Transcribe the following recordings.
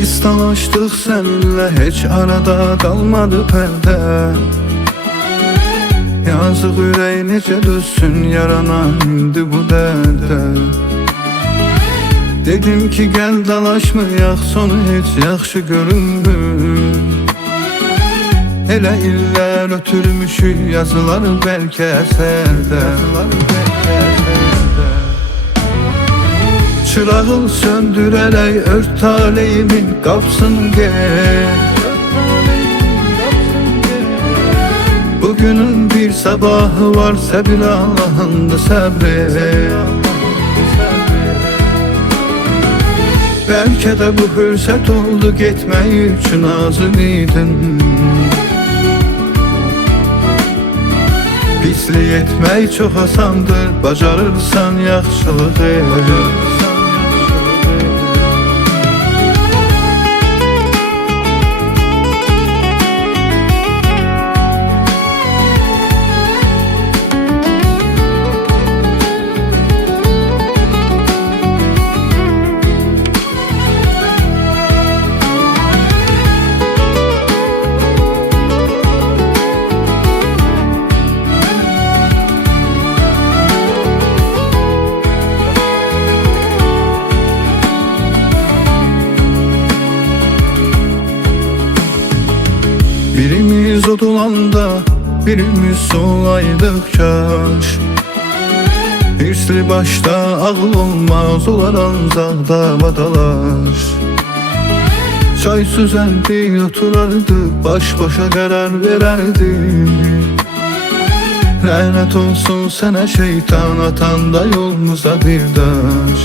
Biz tanıştık seninle, hiç arada kalmadı perde. Yazık ürək necə dözsün yarana indi bu dərdə. Dedim ki gəl dalaşmayaq, sonu heç yaxşı görünmür. Elə illər ötürmüşük yazıları bəlkə əsərdə. Çırağın söndürərək ört taleyimin qapsın gel. Bugünün bir sabahı var, səbir Allah'ın da səbri. Belki de bu fürsət oldu, getmək üçün hazır idin. Pislik etmək çox asandır, bacarırsan yaxşılıq edir. Birimiz odulanda, birimiz solaydık kaş. Hirsli başta ağıl olmaz, olar ancaq dalaş. Çay süzərdi, oturardı, baş başa qərar verərdi. Lənət olsun sənə şeytan, atanda yolumuza bir daş.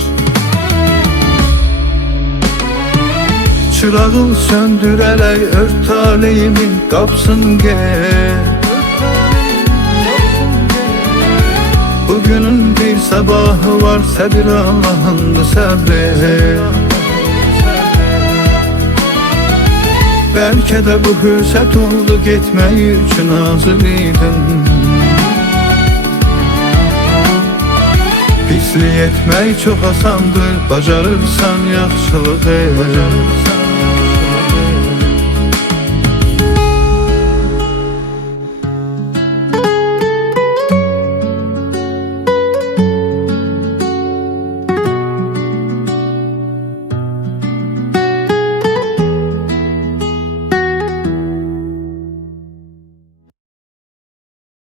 Çırağın söndürərək ört taleyimin qapsın gel. Bugünün bir sabahı var, səbir Allah'ın da səbri. Belki de bu fürsət oldu, getmək üçün hazır idin. Pislik etmək çox asandır, bacarırsan yaxşılıq edir.